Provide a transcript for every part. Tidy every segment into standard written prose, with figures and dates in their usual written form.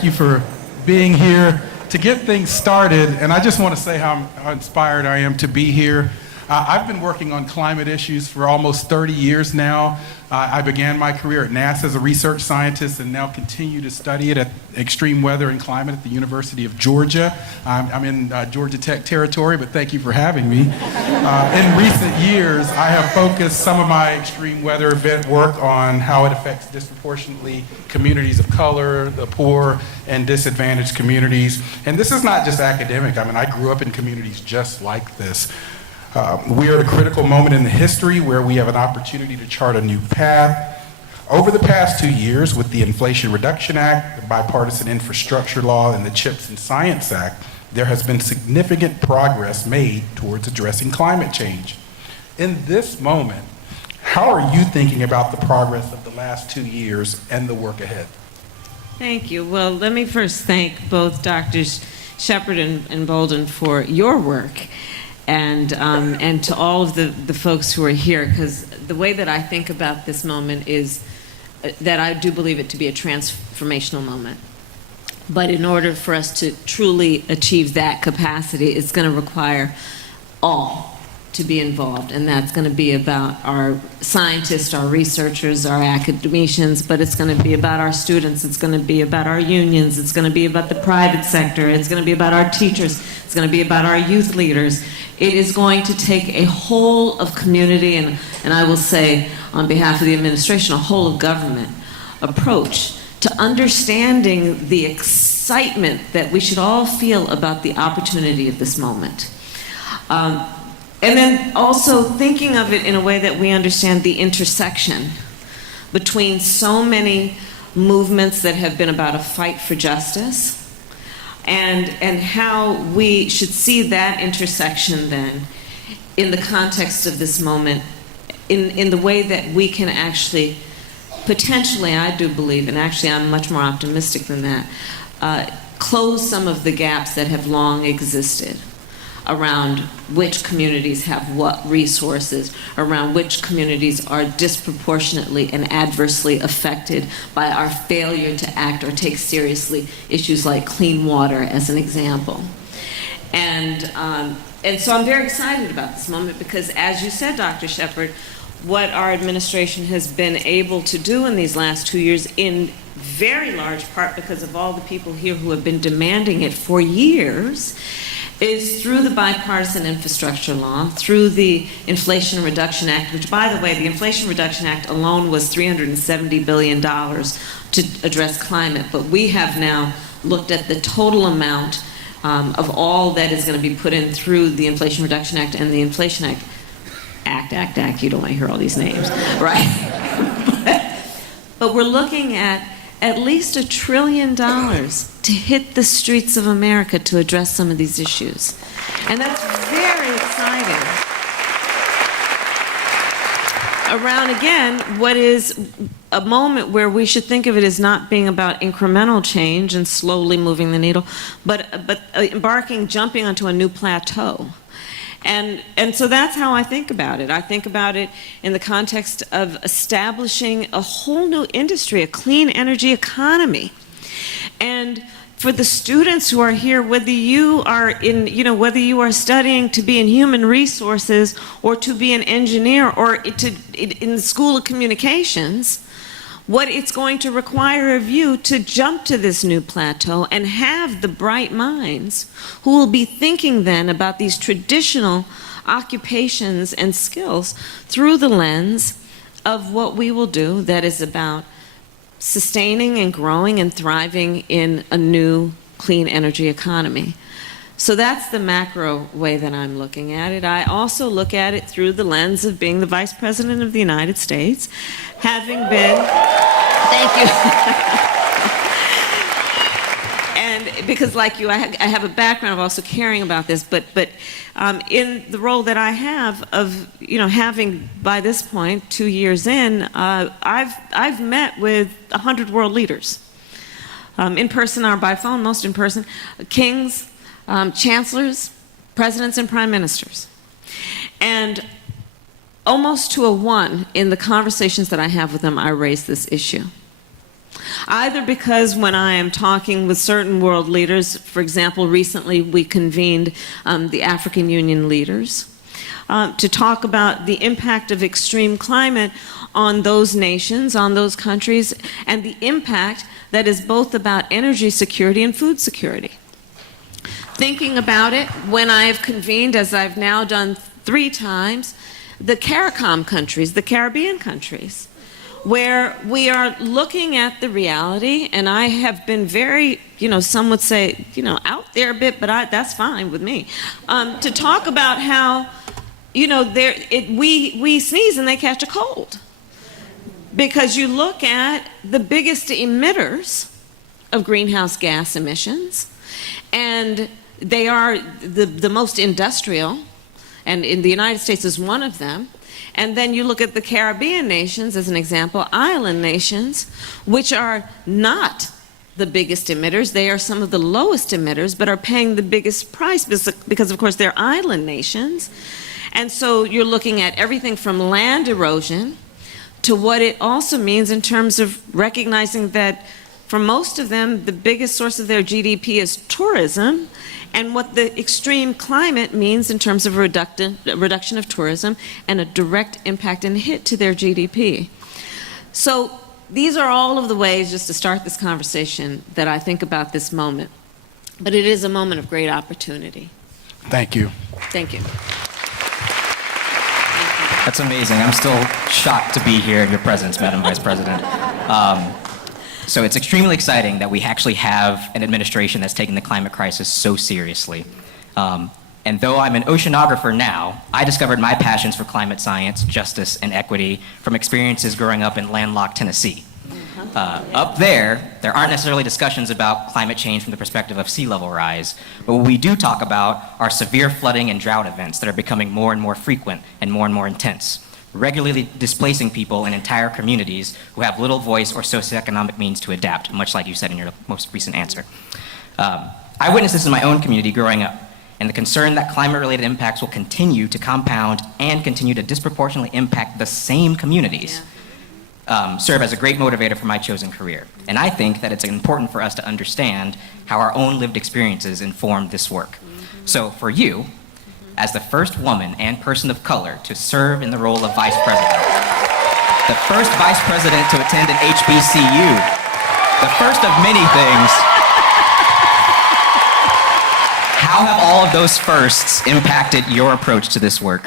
thank you for being here to get things started. And I just want to say how inspired I am to be here. I've been working on climate issues for almost 30 years now. I began my career at NASA as a research scientist and now continue to study it at extreme weather and climate at the University of Georgia. I'm in Georgia Tech territory, but thank you for having me. In recent years, I have focused some of my extreme weather event work on how it affects disproportionately communities of color, the poor, and disadvantaged communities. And this is not just academic. I mean, I grew up in communities just like this. We are at a critical moment in the history where we have an opportunity to chart a new path. Over the past 2 years, with the Inflation Reduction Act, the Bipartisan Infrastructure Law, and the CHIPS and Science Act, there has been significant progress made towards addressing climate change. In this moment, how are you thinking about the progress of the last 2 years and the work ahead? Thank you. Well, let me first thank both Drs. Shepard and Bolden for your work. And to all of the folks who are here, because the way that I think about this moment is that I do believe it to be a transformational moment. But in order for us to truly achieve that capacity, it's going to require all to be involved, and that's going to be about our scientists, our researchers, our academicians, but it's going to be about our students, it's going to be about our unions, it's going to be about the private sector, it's going to be about our teachers, it's going to be about our youth leaders. It is going to take a whole of community, and I will say on behalf of the administration, a whole of government approach to understanding the excitement that we should all feel about the opportunity of this moment. And then also thinking of it in a way that we understand the intersection between so many movements that have been about a fight for justice, and how we should see that intersection then in the context of this moment, in the way that we can actually, potentially, I do believe, and actually I'm much more optimistic than that, close some of the gaps that have long existed around which communities have what resources, around which communities are disproportionately and adversely affected by our failure to act or take seriously issues like clean water, as an example. And so I'm very excited about this moment because, as you said, Dr. Shepard, what our administration has been able to do in these last 2 years, in very large part because of all the people here who have been demanding it for years, is through the Bipartisan Infrastructure Law, through the Inflation Reduction Act, which, by the way, the Inflation Reduction Act alone was $370 billion to address climate, but we have now looked at the total amount of all that is going to be put in through the Inflation Reduction Act and the Inflation Act, you don't want to hear all these names, right? But we're looking at least $1 trillion to hit the streets of America to address some of these issues. And that's very exciting. Around, again, what is a moment where we should think of it as not being about incremental change and slowly moving the needle, but jumping onto a new plateau. And so that's how I think about it. I think about it in the context of establishing a whole new industry, a clean energy economy. And for the students who are here, whether you are studying to be in human resources or to be an engineer or in the School of Communications, what it's going to require of you to jump to this new plateau and have the bright minds who will be thinking then about these traditional occupations and skills through the lens of what we will do that is about sustaining and growing and thriving in a new clean energy economy. So that's the macro way that I'm looking at it. I also look at it through the lens of being the Vice President of the United States, having been, thank you. And because like you, I have a background of also caring about this, but in the role that I have of, having by this point, 2 years in, I've met with 100 world leaders, in person or by phone, most in person, kings, chancellors, presidents, and prime ministers. And almost to a one in the conversations that I have with them, I raise this issue. Either because when I am talking with certain world leaders, for example, recently we convened the African Union leaders to talk about the impact of extreme climate on those nations, on those countries, and the impact that is both about energy security and food security. Thinking about it, when I have convened, as I've now done 3 times, the CARICOM countries, the Caribbean countries, where we are looking at the reality, and I have been very, some would say, out there a bit, but that's fine with me, to talk about how, we sneeze and they catch a cold. Because you look at the biggest emitters of greenhouse gas emissions, and they are the most industrial, and in the United States is one of them. And then you look at the Caribbean nations, as an example, island nations, which are not the biggest emitters. They are some of the lowest emitters, but are paying the biggest price because of course, they're island nations. And so you're looking at everything from land erosion to what it also means in terms of recognizing that for most of them, the biggest source of their GDP is tourism, and what the extreme climate means in terms of reduction of tourism and a direct impact and hit to their GDP. So these are all of the ways, just to start this conversation, that I think about this moment. But it is a moment of great opportunity. Thank you. Thank you. That's amazing. I'm still shocked to be here in your presence, Madam Vice President. So it's extremely exciting that we actually have an administration that's taking the climate crisis so seriously. And though I'm an oceanographer now, I discovered my passions for climate science, justice, and equity from experiences growing up in landlocked Tennessee. Up there aren't necessarily discussions about climate change from the perspective of sea level rise, but what we do talk about are severe flooding and drought events that are becoming more and more frequent and more intense, regularly displacing people in entire communities who have little voice or socioeconomic means to adapt, much like you said in your most recent answer. I witnessed this in my own community growing up, and the concern that climate-related impacts will continue to compound and continue to disproportionately impact the same communities serve as a great motivator for my chosen career. And I think that it's important for us to understand how our own lived experiences inform this work. So for you, as the first woman and person of color to serve in the role of vice president, the first vice president to attend an HBCU, the first of many things, how have all of those firsts impacted your approach to this work?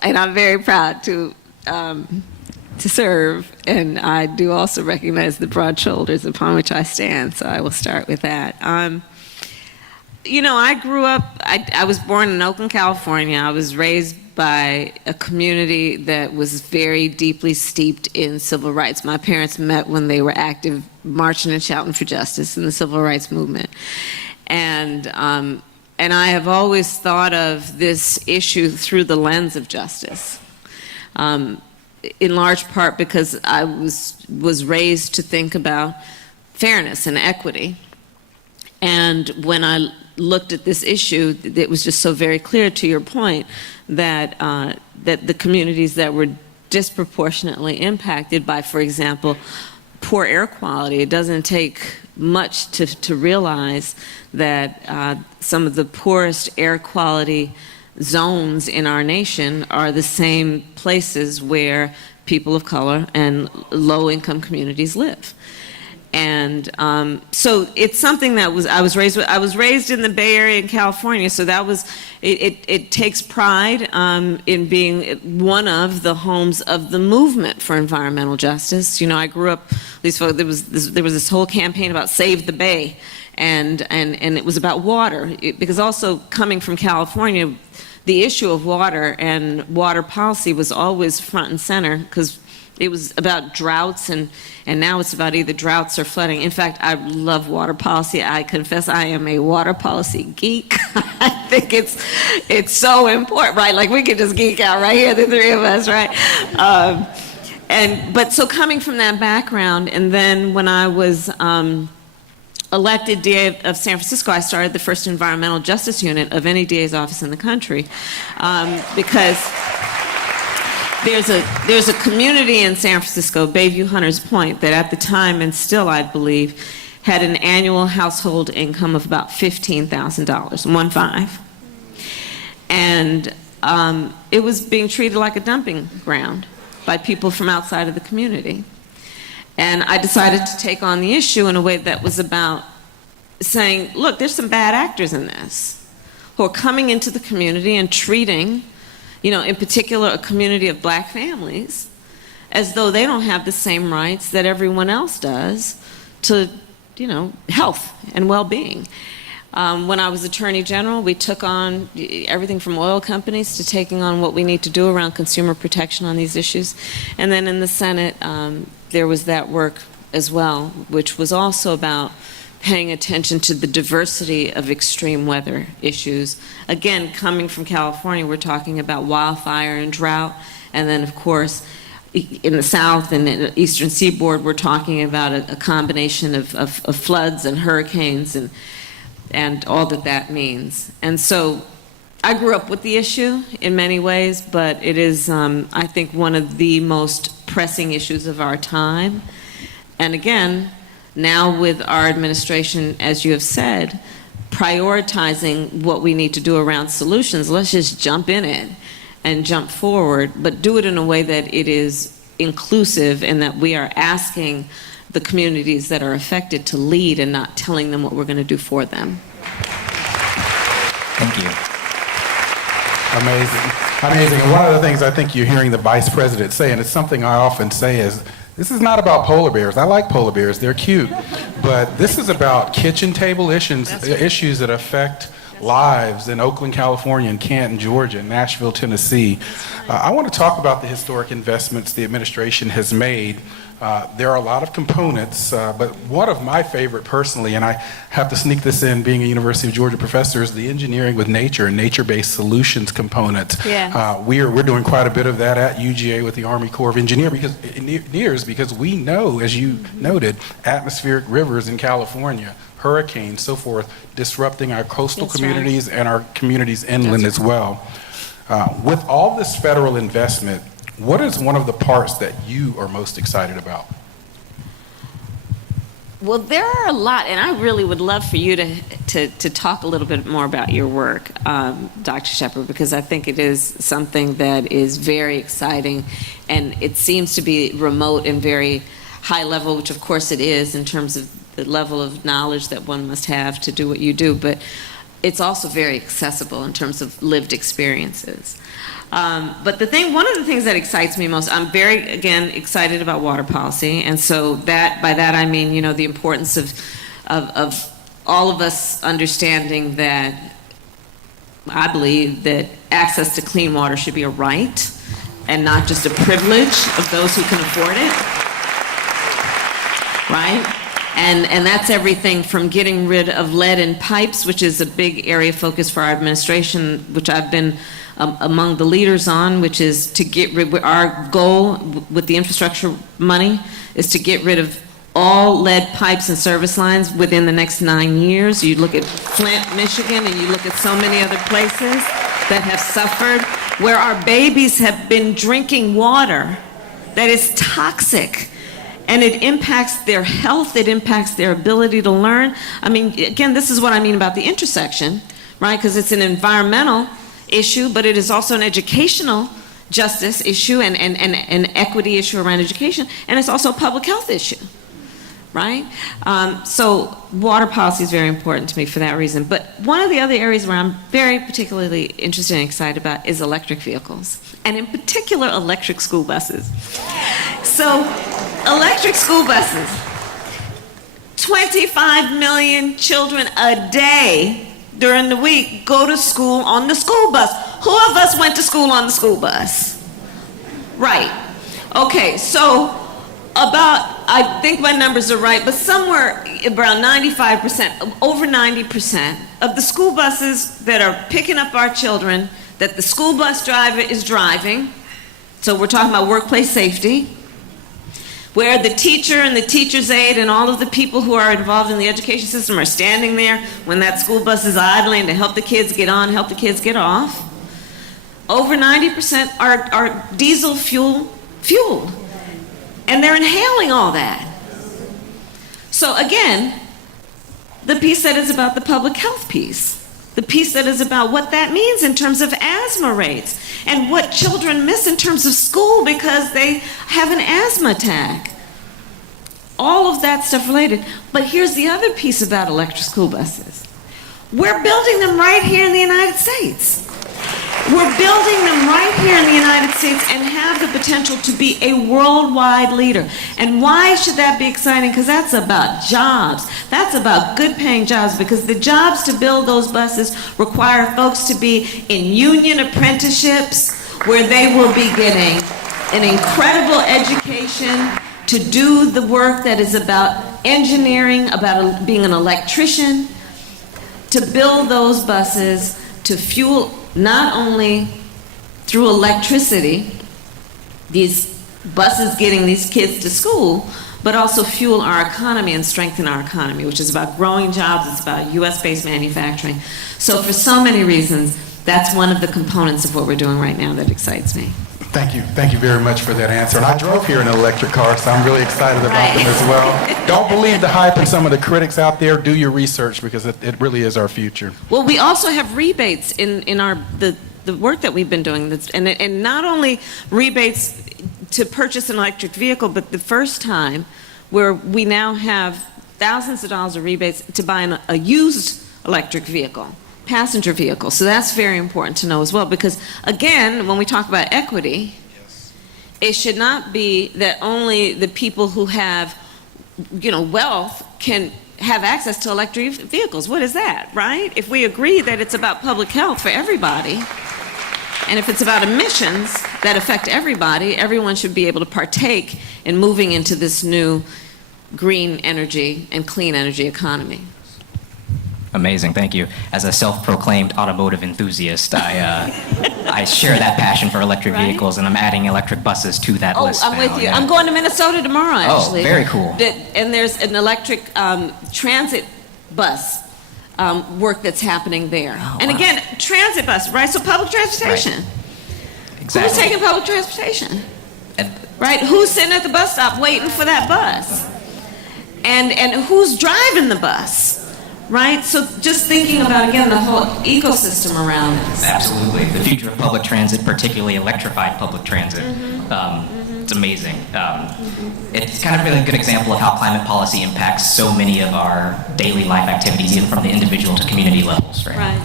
And I'm very proud to serve, and I do also recognize the broad shoulders upon which I stand, so I will start with that. I grew up, I was born in Oakland, California. I was raised by a community that was very deeply steeped in civil rights. My parents met when they were active marching and shouting for justice in the civil rights movement. And I have always thought of this issue through the lens of justice, in large part because I was raised to think about fairness and equity. And when I looked at this issue, it was just so very clear, to your point, that that the communities that were disproportionately impacted by, for example, poor air quality, it doesn't take much to realize that some of the poorest air quality zones in our nation are the same places where people of color and low-income communities live. And so it's something that I was raised in the Bay Area in California, so that was it takes pride in being one of the homes of the movement for environmental justice. I grew up, there was this whole campaign about Save the Bay, and it was about water, because also coming from California, the issue of water and water policy was always front and center, because it was about droughts, and now it's about either droughts or flooding. In fact, I love water policy. I confess I am a water policy geek. I think it's so important, right? Like, we could just geek out right here, the three of us, right? But so coming from that background, and then when I was elected DA of San Francisco, I started the first environmental justice unit of any DA's office in the country, because There's a community in San Francisco, Bayview Hunters Point, that at the time, and still I believe, had an annual household income of about $15,000, 15. And it was being treated like a dumping ground by people from outside of the community. And I decided to take on the issue in a way that was about saying, look, there's some bad actors in this who are coming into the community and treating, in particular, a community of black families as though they don't have the same rights that everyone else does to, health and well-being. When I was Attorney General, we took on everything from oil companies to taking on what we need to do around consumer protection on these issues. And then in the Senate, there was that work as well, which was also about paying attention to the diversity of extreme weather issues. Again, coming from California, we're talking about wildfire and drought, and then of course, in the South and the Eastern Seaboard, we're talking about a combination of floods and hurricanes and all that means. And so I grew up with the issue in many ways, but it is, I think, one of the most pressing issues of our time. And again, now with our administration, as you have said, prioritizing what we need to do around solutions, let's just jump in it and jump forward, but do it in a way that it is inclusive and that we are asking the communities that are affected to lead and not telling them what we're going to do for them. Thank you. Amazing. And one of the things I think you're hearing the Vice President say, and it's something I often say, is this is not about polar bears. I like polar bears. They're cute. But this is about kitchen table issues that affect lives in Oakland, California, and Canton, Georgia, and Nashville, Tennessee. I want to talk about the historic investments the administration has made. There are a lot of components, but one of my favorite personally, and I have to sneak this in being a University of Georgia professor, is the engineering with nature and nature-based solutions component. Yeah. We're doing quite a bit of that at UGA with the Army Corps of Engineers because we know, as you noted, atmospheric rivers in California, hurricanes, so forth, disrupting our coastal communities and our communities inland as well. With all this federal investment, what is one of the parts that you are most excited about? Well, there are a lot, and I really would love for you to talk a little bit more about your work, Dr. Shepard, because I think it is something that is very exciting, and it seems to be remote and very high level, which of course it is in terms of the level of knowledge that one must have to do what you do, but it's also very accessible in terms of lived experiences. But one of the things that excites me most, I'm very, again, excited about water policy, and so by that I mean, the importance of all of us understanding that I believe that access to clean water should be a right and not just a privilege of those who can afford it, right? And that's everything from getting rid of lead in pipes, which is a big area of focus for our administration, which I've been among the leaders on, which is to get rid, our goal with the infrastructure money is to get rid of all lead pipes and service lines within the next 9 years. You look at Flint, Michigan, and you look at so many other places that have suffered, where our babies have been drinking water that is toxic. And it impacts their health, it impacts their ability to learn. I mean, again, this is what I mean about the intersection, right? Because it's an environmental issue, but it is also an educational justice issue and an equity issue around education, and it's also a public health issue, right? So water policy is very important to me for that reason. But one of the other areas where I'm very particularly interested and excited about is electric vehicles, and in particular, electric school buses. So electric school buses, 25 million children a day during the week go to school on the school bus. Who of us went to school on the school bus? Right. Okay, so I think my numbers are right, but somewhere around 95%, over 90% of the school buses that are picking up our children, that the school bus driver is driving, so we're talking about workplace safety, where the teacher and the teacher's aide and all of the people who are involved in the education system are standing there when that school bus is idling to help the kids get on, help the kids get off. over 90% are diesel fueled. And they're inhaling all that. So again, the piece that is about the public health piece, the piece that is about what that means in terms of asthma rates and what children miss in terms of school because they have an asthma attack. All of that stuff related. But here's the other piece about electric school buses. We're building them right here in the United States. We're building them right here in the United States and have the potential to be a worldwide leader. And why should that be exciting? Because that's about jobs. That's about good paying jobs, because the jobs to build those buses require folks to be in union apprenticeships where they will be getting an incredible education to do the work that is about engineering, about being an electrician, to build those buses, to fuel not only through electricity, these buses getting these kids to school, but also fuel our economy and strengthen our economy, which is about growing jobs, it's about US-based manufacturing. So for so many reasons, that's one of the components of what we're doing right now that excites me. Thank you very much for that answer. And I drove here in an electric car, so I'm really excited about them as well. Don't believe the hype and some of the critics out there. Do your research, because it really is our future. Well, we also have rebates in our the work that we've been doing, and not only rebates to purchase an electric vehicle, but the first time where we now have thousands of dollars of rebates to buy a used electric vehicle. Passenger vehicle. So that's very important to know as well, because again, when we talk about equity, it should not be that only the people who have, wealth can have access to electric vehicles. What is that, right? If we agree that it's about public health for everybody, and if it's about emissions that affect everybody, everyone should be able to partake in moving into this new green energy and clean energy economy. Amazing, thank you. As a self-proclaimed automotive enthusiast, I share that passion for electric vehicles, and I'm adding electric buses to that list. I'm with you. Yeah. I'm going to Minnesota tomorrow, actually. Oh, very cool. And there's an electric transit bus work that's happening there. Oh, and wow. Again, transit bus, right? So public transportation. Right. Exactly. Who's taking public transportation? Right? Who's sitting at the bus stop waiting for that bus? And who's driving the bus? Right? So just thinking about, again, the whole ecosystem around us. Absolutely. The future of public transit, particularly electrified public transit, it's amazing. It's kind of really a good example of how climate policy impacts so many of our daily life activities, even from the individual to community levels. Right?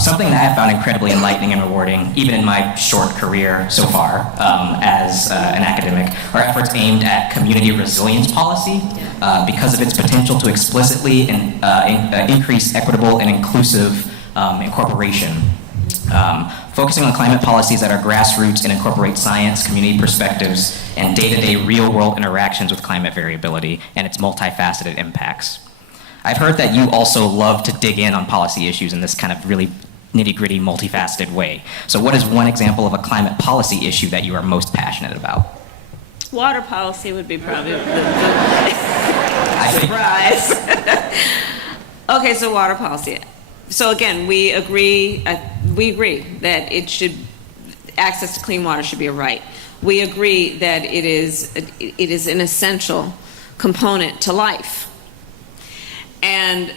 Something that I have found incredibly enlightening and rewarding, even in my short career so far as an academic, are efforts aimed at community resilience policy because of its potential to explicitly increase equitable and inclusive incorporation. Focusing on climate policies that are grassroots and incorporate science, community perspectives, and day-to-day real-world interactions with climate variability and its multifaceted impacts. I've heard that you also love to dig in on policy issues in this kind of really nitty-gritty, multifaceted way. So what is one example of a climate policy issue that you are most passionate about? Water policy would be probably the surprise. Okay, so water policy. So again, we agree that access to clean water should be a right. We agree that it is an essential component to life. And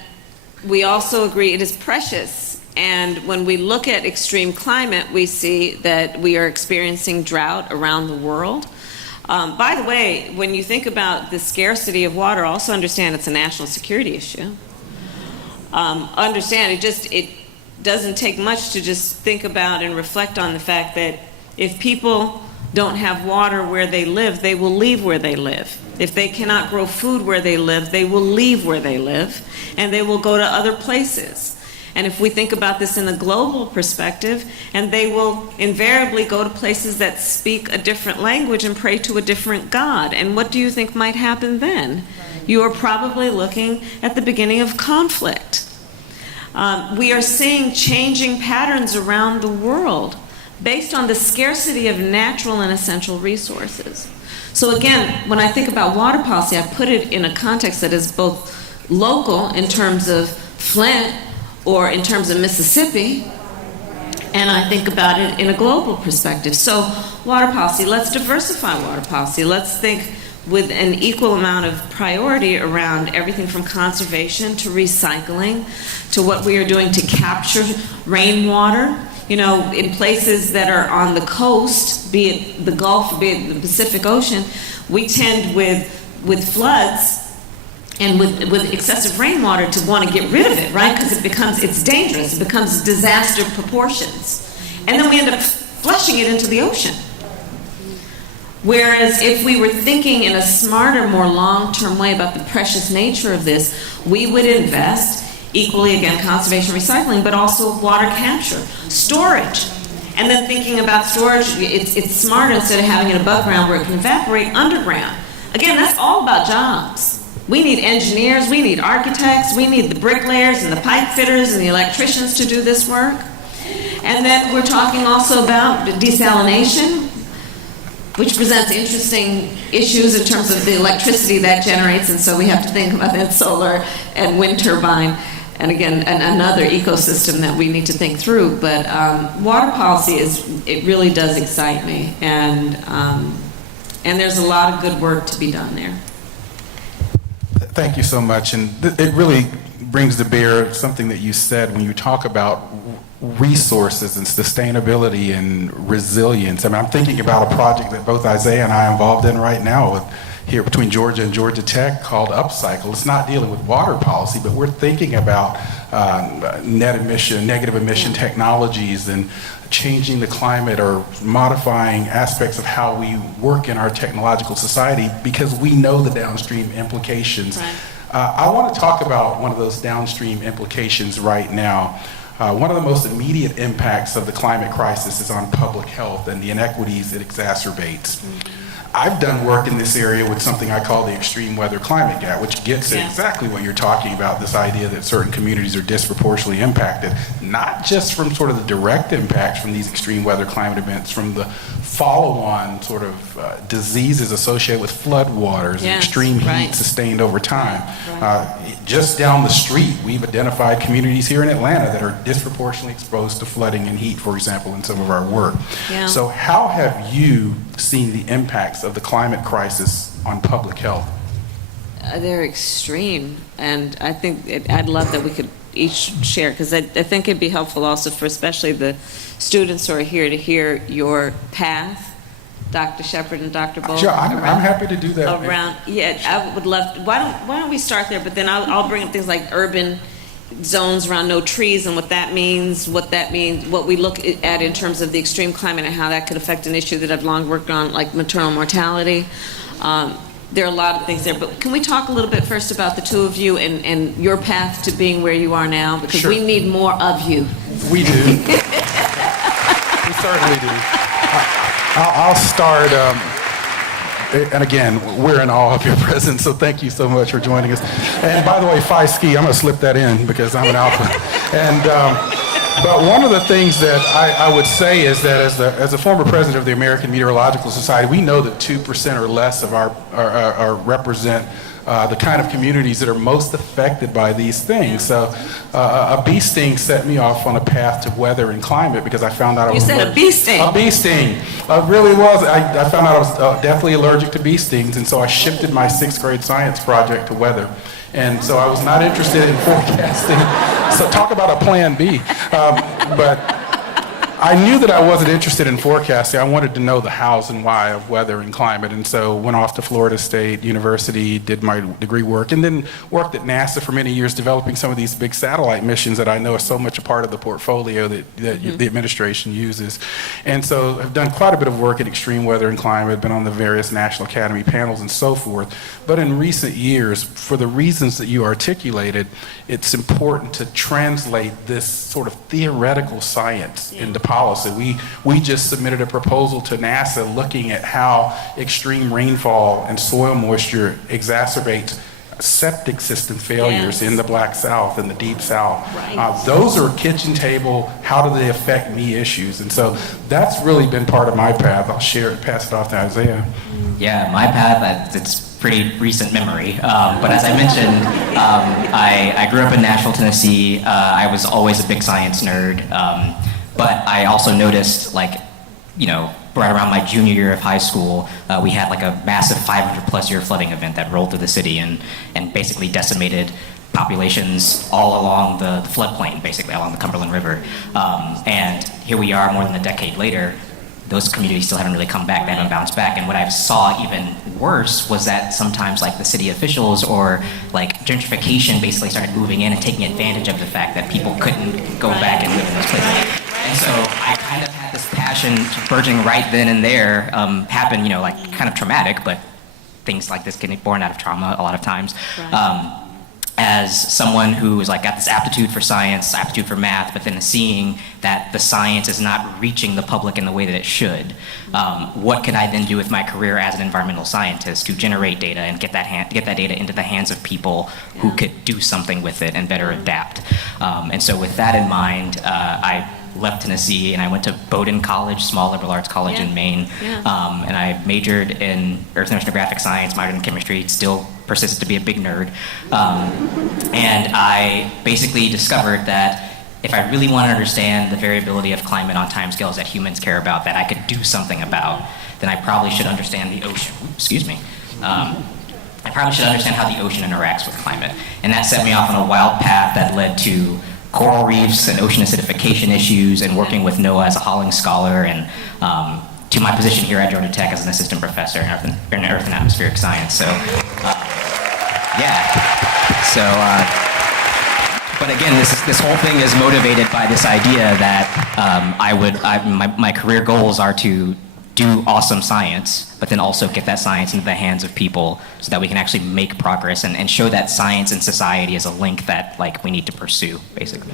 we also agree it is precious. And when we look at extreme climate, we see that we are experiencing drought around the world. By the way, when you think about the scarcity of water, also understand it's a national security issue. Understand it doesn't take much to just think about and reflect on the fact that if people don't have water where they live, they will leave where they live. If they cannot grow food where they live, they will leave where they live, and they will go to other places. And if we think about this in a global perspective, and they will invariably go to places that speak a different language and pray to a different God. And what do you think might happen then? You are probably looking at the beginning of conflict. We are seeing changing patterns around the world based on the scarcity of natural and essential resources. So again, when I think about water policy, I put it in a context that is both local in terms of Flint or in terms of Mississippi, And I think about it in a global perspective. So water policy, let's diversify water policy. Let's think with an equal amount of priority around everything from conservation to recycling to what we are doing to capture rainwater. You know, in places that are on the coast, be it the Gulf, be it the Pacific Ocean, we tend with floods and with excessive rainwater to want to get rid of it, right? Because it's dangerous, it becomes disaster proportions. And then we end up flushing it into the ocean. Whereas if we were thinking in a smarter, more long-term way about the precious nature of this, we would invest equally, again, conservation, recycling, but also water capture, storage. And then thinking about storage, it's smarter instead of having it above ground where it can evaporate, underground. Again, that's all about jobs. We need engineers, we need architects, we need the bricklayers and the pipe fitters and the electricians to do this work. And then we're talking also about desalination, which presents interesting issues in terms of the electricity that generates, and so we have to think about that solar and wind turbine, and again, another ecosystem that we need to think through. But water policy it really does excite me, and there's a lot of good work to be done there. Thank you so much, and it really brings to bear something that you said when you talk about resources and sustainability and resilience. I mean, I'm thinking about a project that both Isaiah and I are involved in right now here between Georgia and Georgia Tech called Upcycle. It's not dealing with water policy, but we're thinking about negative emission technologies and changing the climate or modifying aspects of how we work in our technological society because we know the downstream implications. Right. I want to talk about one of those downstream implications right now. One of the most immediate impacts of the climate crisis is on public health and the inequities it exacerbates. I've done work in this area with something I call the extreme weather climate gap, which gets at exactly what you're talking about, this idea that certain communities are disproportionately impacted, not just from sort of the direct impacts from these extreme weather climate events, from the follow-on sort of diseases associated with floodwaters and extreme heat sustained over time. Just down the street, we've identified communities here in Atlanta that are disproportionately exposed to flooding and heat, for example, in some of our work. Yeah. So how have you seen the impacts of the climate crisis on public health? They're extreme, and I think I'd love that we could each share, because I think it'd be helpful also for especially the students who are here to hear your path, Dr. Shepard and Dr. Bolden. Sure, I'm happy to do that. I would love to. Why don't we start there, but then I'll bring up things like urban zones around no trees and what that means, what we look at in terms of the extreme climate and how that could affect an issue that I've long worked on, like maternal mortality. There are a lot of things there, but can we talk a little bit first about the two of you and your path to being where you are now? Because we need more of you. We do. We certainly do. I'll start, and again, we're in awe of your presence, so thank you so much for joining us. And by the way, Phi Ski, I'm going to slip that in because I'm an alpha. And but one of the things that I would say is that as a former president of the American Meteorological Society, we know that 2% or less of our represent the kind of communities that are most affected by these things. So a bee sting set me off on a path to weather and climate because I found out I was a bee sting? A bee sting. It really was. I found out I was definitely allergic to bee stings, and so I shifted my 6th grade science project to weather. And so I was not interested in forecasting. So talk about a plan B. But I knew that I wasn't interested in forecasting. I wanted to know the hows and why of weather and climate, and so went off to Florida State University, did my degree work, and then worked at NASA for many years developing some of these big satellite missions that I know are so much a part of the portfolio that the administration uses. And so I've done quite a bit of work in extreme weather and climate, been on the various National Academy panels and so forth. But in recent years, for the reasons that you articulated, it's important to translate this sort of theoretical science into policy. We just submitted a proposal to NASA looking at how extreme rainfall and soil moisture exacerbates septic system failures in the Black South and the Deep South. Those are kitchen table, how do they affect me issues? And so that's really been part of my path. I'll share it, pass it off to Isaiah. Yeah, my path, it's pretty recent memory. But as I mentioned, I grew up in Nashville, Tennessee. I was always a big science nerd. But I also noticed, like, right around my junior year of high school, we had like a massive 500+ year flooding event that rolled through the city and basically decimated populations all along the floodplain, basically along the Cumberland River. And here we are more than a decade later, those communities still haven't really come back, they haven't bounced back. And what I saw even worse was that sometimes like the city officials or like gentrification basically started moving in and taking advantage of the fact that people couldn't go back and live in those places. And so I kind of had this passion burgeoning right then and there, happen, like kind of traumatic, but things like this getting born out of trauma a lot of times. Right. As someone who's like got this aptitude for science, aptitude for math, but then seeing that the science is not reaching the public in the way that it should, what can I then do with my career as an environmental scientist to generate data and get that data into the hands of people who could do something with it and better adapt? And so with that in mind, I left Tennessee and I went to Bowdoin College, small liberal arts college in Maine, and I majored in earth and oceanographic science, minored in chemistry, still persisted to be a big nerd. And I basically discovered that if I really want to understand the variability of climate on timescales that humans care about, that I could do something about, then I probably should understand the ocean. I probably should understand how the ocean interacts with climate. And that set me off on a wild path that led to coral reefs and ocean acidification issues and working with NOAA as a Holling scholar and to my position here at Georgia Tech as an assistant professor in earth and atmospheric science. So, but again, this whole thing is motivated by this idea that my career goals are to do awesome science, but then also get that science into the hands of people so that we can actually make progress and show that science and society is a link that like we need to pursue, basically.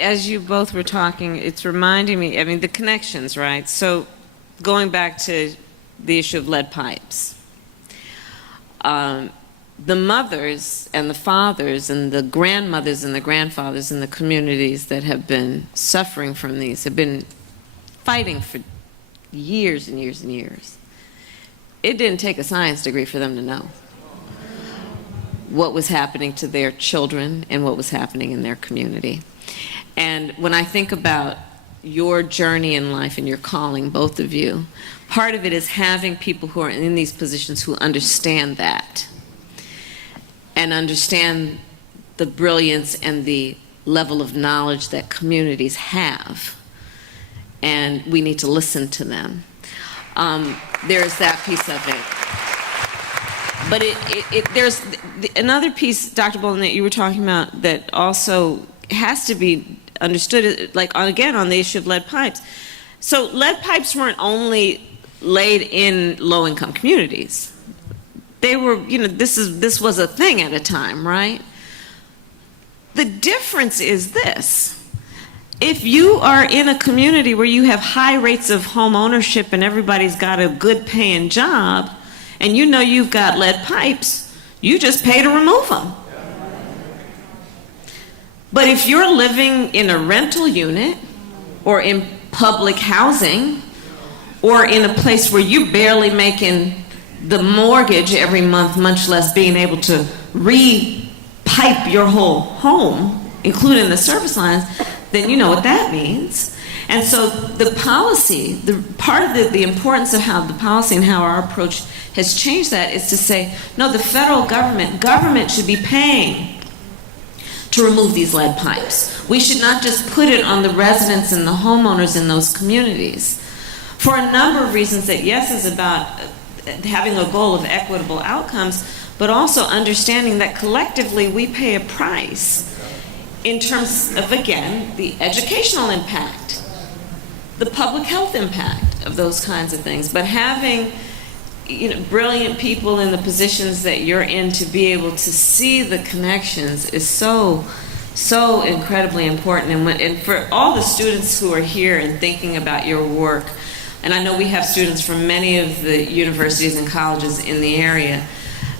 As you both were talking, it's reminding me, the connections, right? So going back to the issue of lead pipes. The mothers and the fathers and the grandmothers and the grandfathers in the communities that have been suffering from these have been fighting for years and years and years. It didn't take a science degree for them to know what was happening to their children and what was happening in their community. And when I think about your journey in life and your calling, both of you, part of it is having people who are in these positions who understand that and understand the brilliance and the level of knowledge that communities have. And we need to listen to them. There's that piece of it. But there's another piece, Dr. Bolden, that you were talking about that also has to be understood, like again on the issue of lead pipes. So lead pipes weren't only laid in low-income communities. They were, this was a thing at a time, right? The difference is this. If you are in a community where you have high rates of home ownership and everybody's got a good paying job, and you've got lead pipes, you just pay to remove them. But if you're living in a rental unit or in public housing or in a place where you're barely making the mortgage every month, much less being able to re-pipe your whole home, including the service lines, then you know what that means. And so the policy, part of the importance of how the policy and how our approach has changed that is to say, no, the federal government should be paying to remove these lead pipes. We should not just put it on the residents and the homeowners in those communities. For a number of reasons that, yes, is about having a goal of equitable outcomes, but also understanding that collectively we pay a price in terms of, again, the educational impact, the public health impact of those kinds of things. But having brilliant people in the positions that you're in to be able to see the connections is so incredibly important. And for all the students who are here and thinking about your work, and I know we have students from many of the universities and colleges in the area,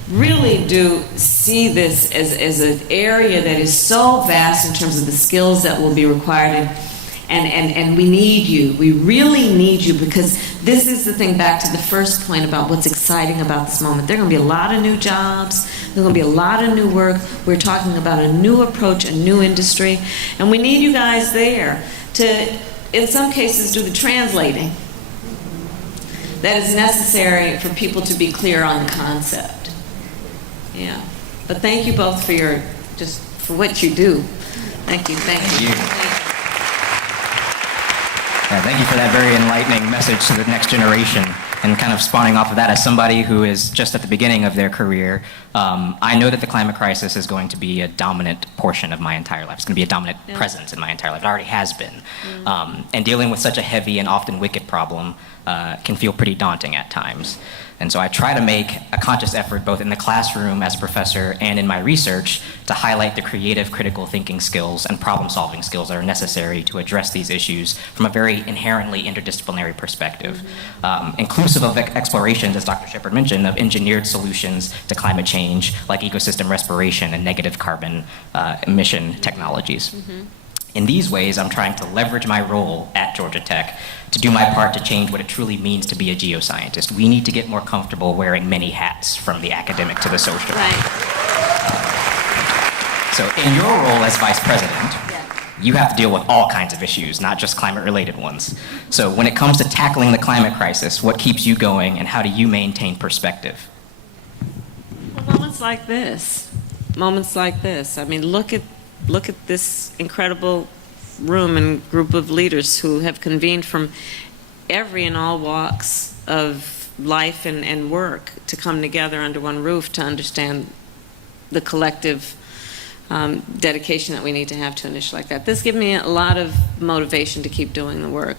really do see this as an area that is so vast in terms of the skills that will be required And we need you. We really need you, because this is the thing, back to the first point about what's exciting about this moment. There are going to be a lot of new jobs. There's going to be a lot of new work. We're talking about a new approach, a new industry. And we need you guys there to, in some cases, do the translating that is necessary for people to be clear on the concept. Yeah. But thank you both for for what you do. Thank you. Thank you. Yeah, thank you for that very enlightening message to the next generation. And kind of spawning off of that, as somebody who is just at the beginning of their career, I know that the climate crisis is going to be a dominant portion of my entire life. It's going to be a dominant presence in my entire life. It already has been. And dealing with such a heavy and often wicked problem can feel pretty daunting at times. And so I try to make a conscious effort, both in the classroom as a professor and in my research, to highlight the creative, critical thinking skills and problem-solving skills that are necessary to address these issues from a very inherently interdisciplinary perspective, inclusive of explorations, as Dr. Shepard mentioned, of engineered solutions to climate change, like ecosystem respiration and negative carbon emission technologies. In these ways, I'm trying to leverage my role at Georgia Tech to do my part to change what it truly means to be a geoscientist. We need to get more comfortable wearing many hats, from the academic to the social. Right. So in your role as vice president, you have to deal with all kinds of issues, not just climate-related ones. So when it comes to tackling the climate crisis, what keeps you going, and how do you maintain perspective? Well, moments like this. Moments like this. I mean, look at this incredible room and group of leaders who have convened from every and all walks of life and work to come together under one roof to understand the collective dedication that we need to have to an issue like that. This gives me a lot of motivation to keep doing the work.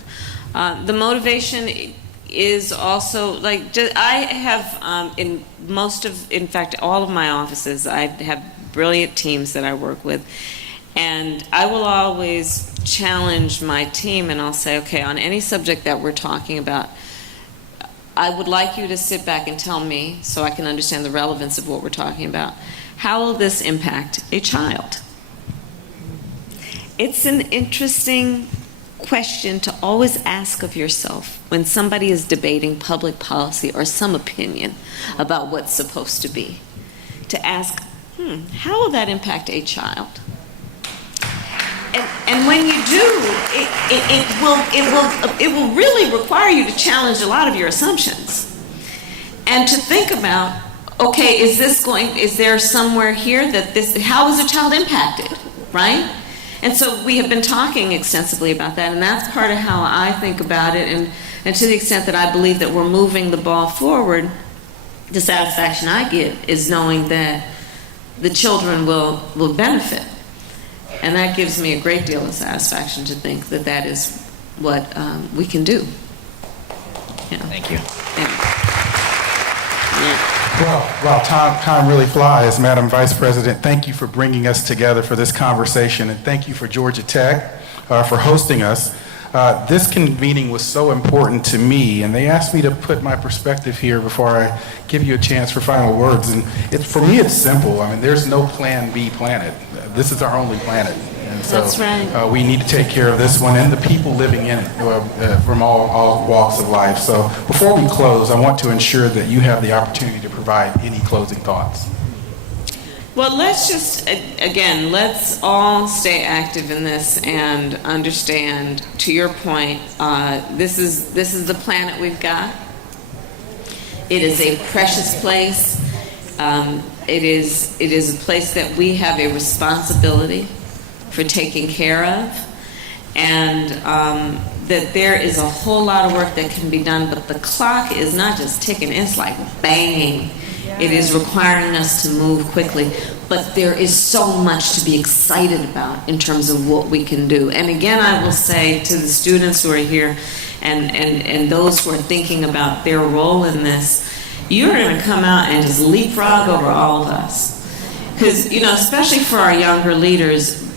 The motivation is also, like, I have in fact, all of my offices, I have brilliant teams that I work with. And I will always challenge my team, and I'll say, okay, on any subject that we're talking about, I would like you to sit back and tell me, so I can understand the relevance of what we're talking about, how will this impact a child? It's an interesting question to always ask of yourself when somebody is debating public policy or some opinion about what's supposed to be. To ask, how will that impact a child? And when you do, it will really require you to challenge a lot of your assumptions, and to think about, okay, is there somewhere here that how is a child impacted, right? And so we have been talking extensively about that, and that's part of how I think about it, and to the extent that I believe that we're moving the ball forward, the satisfaction I get is knowing that the children will benefit. And that gives me a great deal of satisfaction to think that that is what we can do. Yeah. Thank you. Yeah. Well, time really flies. Madam Vice President, thank you for bringing us together for this conversation, and thank you for Georgia Tech for hosting us. This convening was so important to me, and they asked me to put my perspective here before I give you a chance for final words. And for me, it's simple. I mean, there's no plan B planet. This is our only planet. And so That's right. We need to take care of this one and the people living in it from all walks of life. So before we close, I want to ensure that you have the opportunity to provide any closing thoughts. Well, let's just, again, let's all stay active in this and understand, to your point, this is the planet we've got. It is a precious place. It is a place that we have a responsibility for taking care of, and that there is a whole lot of work that can be done, but the clock is not just ticking, it's like banging. It is requiring us to move quickly, but there is so much to be excited about in terms of what we can do. And again, I will say to the students who are here and those who are thinking about their role in this, you're going to come out and just leapfrog over all of us. Because, especially for our younger leaders,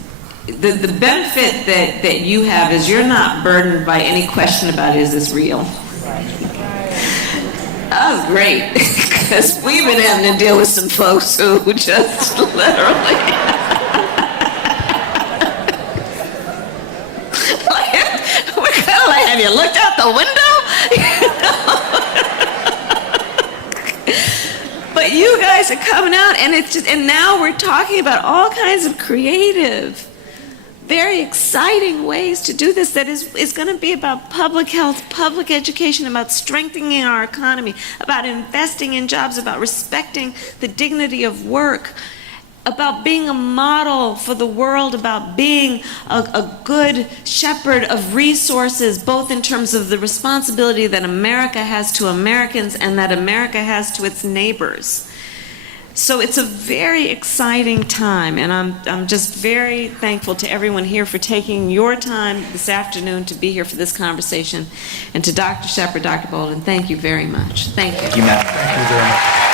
the benefit that you have is you're not burdened by any question about, is this real? That was great, because we've been having to deal with some folks who just literally like, you looked out the window? But you guys are coming out, and it's just, and now we're talking about all kinds of creative, very exciting ways to do this that is going to be about public health, public education, about strengthening our economy, about investing in jobs, about respecting the dignity of work, about being a model for the world, about being a good shepherd of resources, both in terms of the responsibility that America has to Americans and that America has to its neighbors. So it's a very exciting time, and I'm just very thankful to everyone here for taking your time this afternoon to be here for this conversation. And to Dr. Shepherd, Dr. Bolden, thank you very much. Thank you. Thank you, Madam. Thank you very much.